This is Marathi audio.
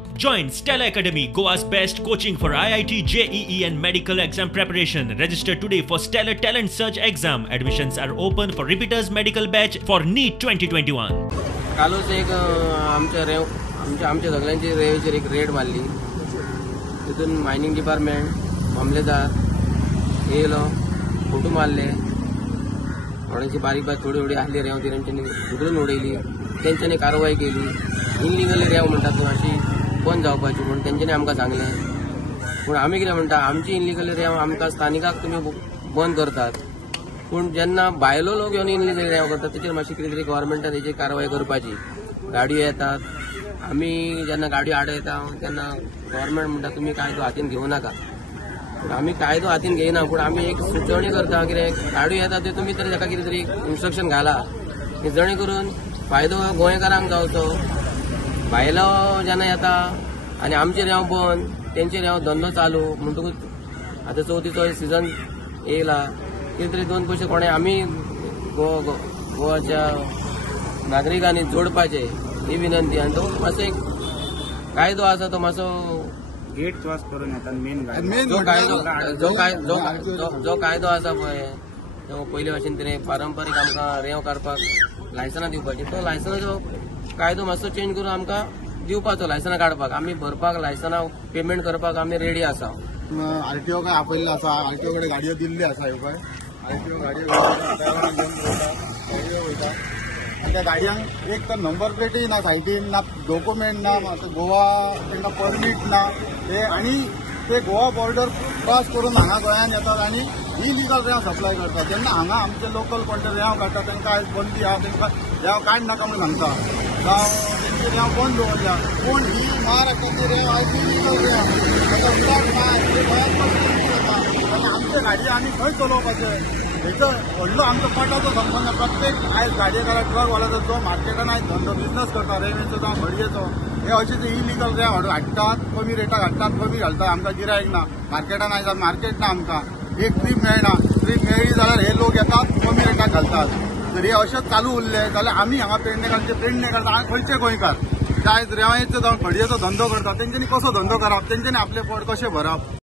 Join Stella Academy, Goa's best coaching for IIT, JEE and medical exam preparation. Register today for Stellar Talent Search exam. Admissions are open for repeaters medical batch for NEET 2021. कालच एक आमच्या सगळ्यांची रेवेचेर एक रेड मारली. तितून मायनिंग डिपार्टमेंट मामलेदार येयलो, फोटो मारले. थोड्यांची बारीक थोडी आहली रेंव ती तेंच्यांनी उडून उडयली. तेंच्यांनी कारवाई केली. इनलिगल रेंव म्हणटात अशी बंद जावपाची म्हणून तेंच्यांनी आमकां सांगलें. पूण आमी कितें म्हणटा, आमची इनलिगल रेंव आमकां स्थानिकाक तुमी बंद करतात. पूण जेन्ना भायलो लोक येवन इनलिगल रेंव करतात तेचेर मातशी कितें तरी गव्हर्मेंटान हेची कारवाई करपाची. गाडयो येतात, आमी जेन्ना गाडयो आडयता तेन्ना गव्हर्मेंट म्हणटा तुमी कायदो हातीन घेवं नाका. पूण आमी कायदो हातीन घेयना, पूण आमी एक सुचोवणी करता कितें गाडयो येता त्यो तुमी तरी ताका कितें तरी इन्स्ट्रक्शन घाला की जणे करून फायदो गोंयकारांक जावचो. भायलो जेन्ना येता आनी आमचे रेंव बंद, तेंचे रेंव धंदो चालू म्हणटकूच आतां चवथीचो सिजन येयला. कितें तरी दोन पयशे कोणें आमी गोवाच्या नागरिकांनी जोडपाचे ही विनंती. आनी तो मातसो एक कायदो आसा तो मातसो गेट क्रॉस करून येतात. जो कायदो आसा पळय तो पयले भाशेन कितें पारंपारीक आमकां रेंव काडपाक लायसनां दिवपाची, तो लायसनाचो कायदो मातसो चेंज करून आमकां दिवपाचो. लायसनां काडपाक आमी भरपाक लायसनां पेमेंट करपाक आमी रेडी आसा. आरटीओ काय आपयल्लो आसा, आरटीओ कडेन गाडयो दिल्ली आसा. ह्यो पळय आरटीओ गाडयो वयता आनी त्या गाडयांक एक तर नंबर प्लेटूय ना, सायडीन ना, डॉक्युमेंट ना, गोवा तांकां परमीट ना. हे आनी ते गोवा बॉर्डर क्रॉस करून हांगा गोंयांत येतात आनी इलिगल रेंव सप्लाय करतात. जेन्ना हांगा आमचे लोकल कोण ते रेंव काडटा तांकां आयज बंदी आहा, तांकां रेंव काड नाका म्हणून सांगता. तेंचे रेंव बंद दवरल्या. पूण ही महाराष्ट्राची रेंव आयज इलिगल रेंव आमचे गाडयो आनी खंय चलोवपाचे. हेचो व्हडलो आमचो पटाचो संबंद. प्रत्येक आयज गाडयेकाराक ट्रकवाल्याचो जो मार्केटान आयज धंदो बिजनस करता रेल्वेचो जावं भडयेचो, हे अशें इलिगल रेंव हाडटात, कमी रेटाक हाडटात, कमी घालतात. आमकां गिरायक ना, मार्केटान आयज मार्केट ना. आमकां एक ट्रीप मेळना. ट्रीप मेळ्ळी जाल्यार हे लोक येतात, कमी रेटाक घालतात. जर हे अशेंच चालू उरले जाल्यार आमी हांगा पेडणेकार खंयचे गोंयकार जे आयज रेंवेचो जावं भडयेचो धंदो करतात तेंच्यांनी कसो धंदो करप, तेंच्यांनी आपले पोट कशें भरप.